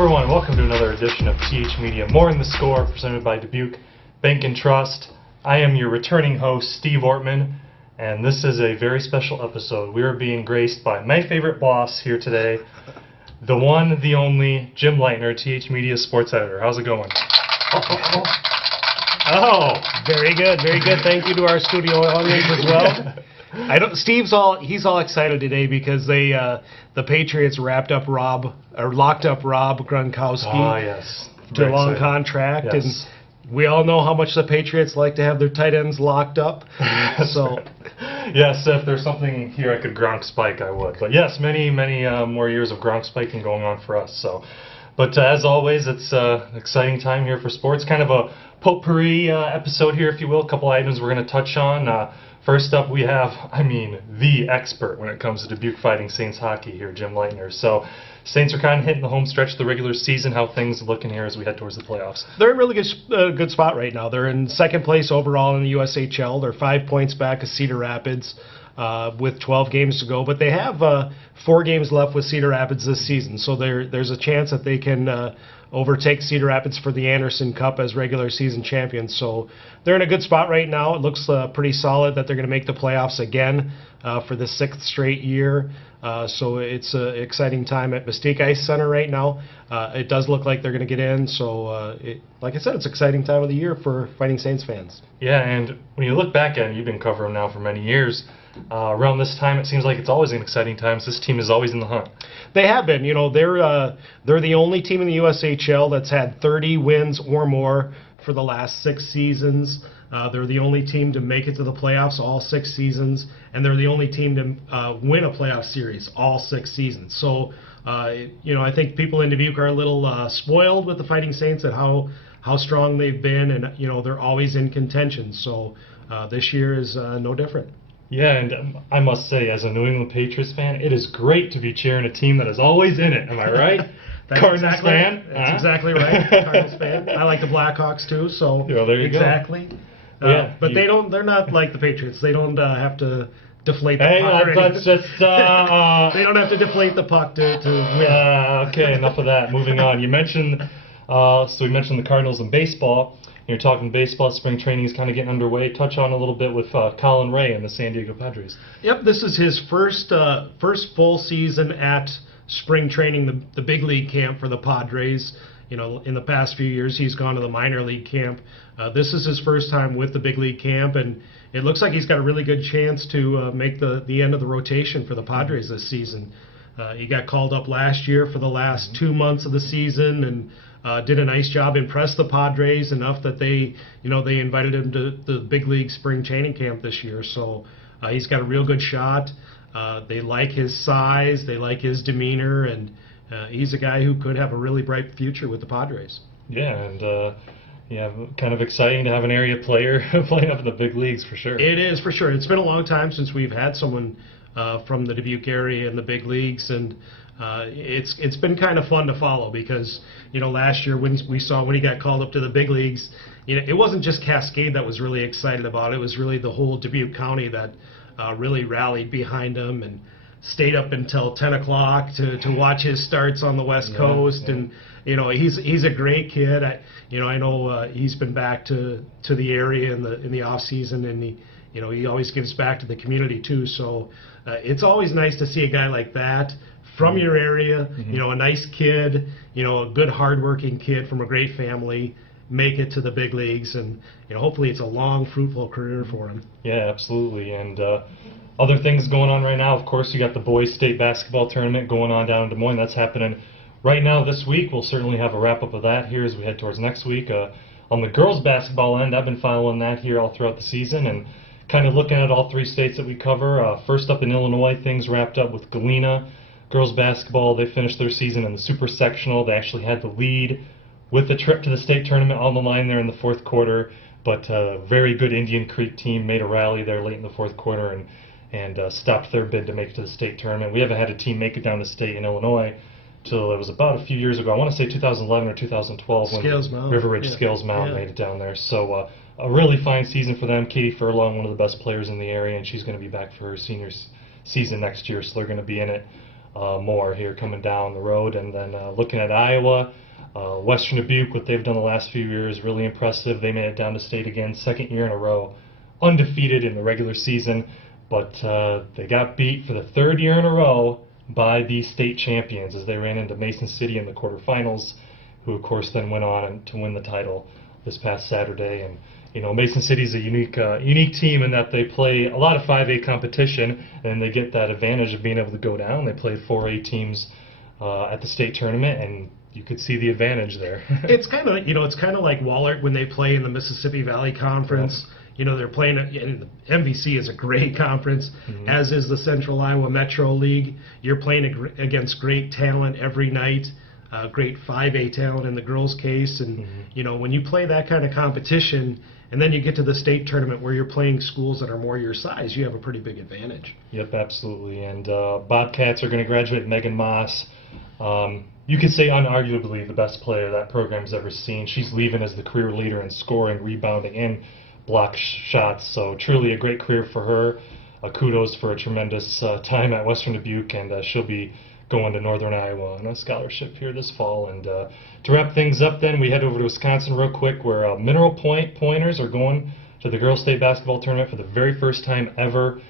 everyone, welcome to another edition of TH Media More in the Score, presented by Dubuque Bank and Trust. I am your returning host, Steve Ortman, and this is a very special episode. We are being graced by my favorite boss here today, the one, the only, Jim Leitner, TH Media sports editor. How's it going? Oh, very good, very good. Thank you to our studio audience as well. He's all excited today because the Patriots locked up Rob Gronkowski to a long contract, yes. And we all know how much the Patriots like to have their tight ends locked up. So, yes, if there's something here I could Gronk spike, I would. But yes, many more years of Gronk spiking going on for us. So, but as always, it's an exciting time here for sports. Kind of a potpourri episode here, if you will. A couple items we're going to touch on. First up, we have, the expert when it comes to Dubuque Fighting Saints hockey here, Jim Leitner. So, Saints are kind of hitting the home stretch of the regular season. How things looking here as we head towards the playoffs? They're in a really good spot right now. They're in second place overall in the USHL. They're 5 points back of Cedar Rapids with 12 games to go. But they have 4 games left with Cedar Rapids this season. So there's a chance that they can overtake Cedar Rapids for the Anderson Cup as regular season champions. So they're in a good spot right now. It looks pretty solid that they're going to make the playoffs again for the 6th straight year. So it's an exciting time at Mystique Ice Center right now. It does look like they're going to get in. So like I said, it's an exciting time of the year for Fighting Saints fans. Yeah, and when you look back at it, you've been covering them now for many years. Around this time, it seems like it's always an exciting time. So this team is always in the hunt. They have been. You know, they're the only team in the USHL that's had 30 wins or more for the last 6 seasons. They're the only team to make it to the playoffs all 6 seasons, and they're the only team to win a playoff series all 6 seasons. So, I think people in Dubuque are a little spoiled with the Fighting Saints and how strong they've been, and they're always in contention. So this year is no different. Yeah, and I must say, as a New England Patriots fan, it is great to be cheering a team that is always in it. Am I right? Cardinals fan? That's exactly right. Cardinals fan. I like the Blackhawks too. So there you exactly. Go. But they're not like the Patriots. They don't have to deflate the puck. Let's just. They don't have to deflate the puck to win. Okay, enough of that. Moving on. You mentioned. We mentioned the Cardinals in baseball. You're talking baseball. Spring training is kind of getting underway. Touch on a little bit with Colin Rea and the San Diego Padres. Yep, this is his first full season at spring training, the big league camp for the Padres. In the past few years, he's gone to the minor league camp. This is his first time with the big league camp, and it looks like he's got a really good chance to make the end of the rotation for the Padres this season. He got called up last year for the last 2 months of the season, and did a nice job, impressed the Padres enough that they invited him to the big league spring training camp this year. So he's got a real good shot. They like his size, they like his demeanor, and he's a guy who could have a really bright future with the Padres. Yeah, and kind of exciting to have an area player playing up in the big leagues for sure. It is for sure. It's been a long time since we've had someone from the Dubuque area in the big leagues, and it's been kind of fun to follow because last year when he got called up to the big leagues, it wasn't just Cascade that was really excited about it. It was really the whole Dubuque County that really rallied behind him and stayed up until 10 o'clock to watch his starts on the West Coast. Yeah. And he's a great kid. I know he's been back to the area in the off season, and he always gives back to the community too. So it's always nice to see a guy like that from your area, a nice kid, a good hardworking kid from a great family, make it to the big leagues, and hopefully it's a long, fruitful career for him. Yeah, absolutely. And other things going on right now, of course, you got the boys' state basketball tournament going on down in Des Moines. That's happening right now this week. We'll certainly have a wrap-up of that here as we head towards next week. On the girls' basketball end, I've been following that here all throughout the season and kind of looking at all 3 states that we cover. First up in Illinois, things wrapped up with Galena. Girls basketball, they finished their season in the super sectional. They actually had the lead with the trip to the state tournament on the line there in the 4th quarter, but a very good Indian Creek team made a rally there late in the 4th quarter and stopped their bid to make it to the state tournament. We haven't had a team make it down to state in Illinois till it was about a few years ago. I want to say 2011 or 2012 when River Ridge Scales Mountain made it down there. So a really fine season for them. Katie Furlong, one of the best players in the area, and she's going to be back for her senior season next year, so they're going to be in it. more here coming down the road. And then looking at Iowa, Western Dubuque, what they've done the last few years, really impressive. They made it down to state again, second year in a row, undefeated in the regular season, but they got beat for the third year in a row by the state champions as they ran into Mason City in the quarterfinals, who of course then went on to win the title this past Saturday. And you know, Mason City is a unique team in that they play a lot of 5A competition, and they get that advantage of being able to go down. They play 4A teams at the state tournament, and you could see the advantage there. It's kind of, you know, it's kind of like Wahlert when they play in the Mississippi Valley Conference. Yeah. You know, they're playing, and the MVC is a great conference, as is the Central Iowa Metro League. You're playing against great talent every night, great 5A talent in the girls' case. And, you know, when you play that kind of competition, and then you get to the state tournament where you're playing schools that are more your size, you have a pretty big advantage. Yep, absolutely. And Bobcats are going to graduate Megan Moss. You could say unarguably the best player that program's ever seen. She's leaving as the career leader in scoring, rebounding, and block shots. So truly a great career for her. Kudos for a tremendous time at Western Dubuque, and she'll be going to Northern Iowa on a scholarship here this fall. And to wrap things up then, we head over to Wisconsin real quick, where Mineral Point Pointers are going to the girls' state basketball tournament for the very first time ever.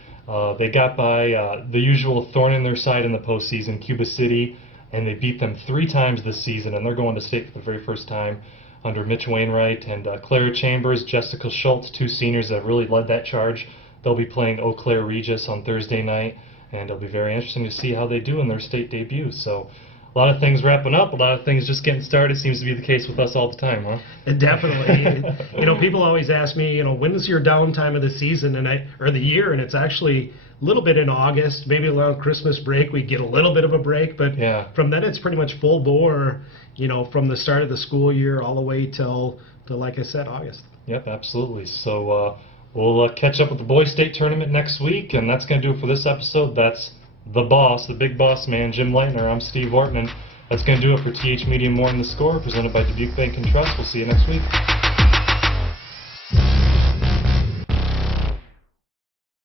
They got by the usual thorn in their side in the postseason, Cuba City, and they beat them 3 times this season, and they're going to state for the very first time under Mitch Wainwright and Clara Chambers, Jessica Schultz, 2 seniors that have really led that charge. They'll be playing Eau Claire Regis on Thursday night, and it'll be very interesting to see how they do in their state debut. So a lot of things wrapping up, a lot of things just getting started. Seems to be the case with us all the time, huh? Definitely. You know, people always ask me, you know, when is your downtime of the season or the year? And it's actually a little bit in August, maybe around Christmas break. We get a little bit of a break, but from then it's pretty much full bore, you know, from the start of the school year all the way till like I said, August. Yep, absolutely. So we'll catch up with the boys state tournament next week, and that's going to do it for this episode. That's the boss, the big boss man, Jim Leitner. I'm Steve Ortman. That's going to do it for TH Media More in the Score, presented by Dubuque Bank and Trust. We'll see you next week.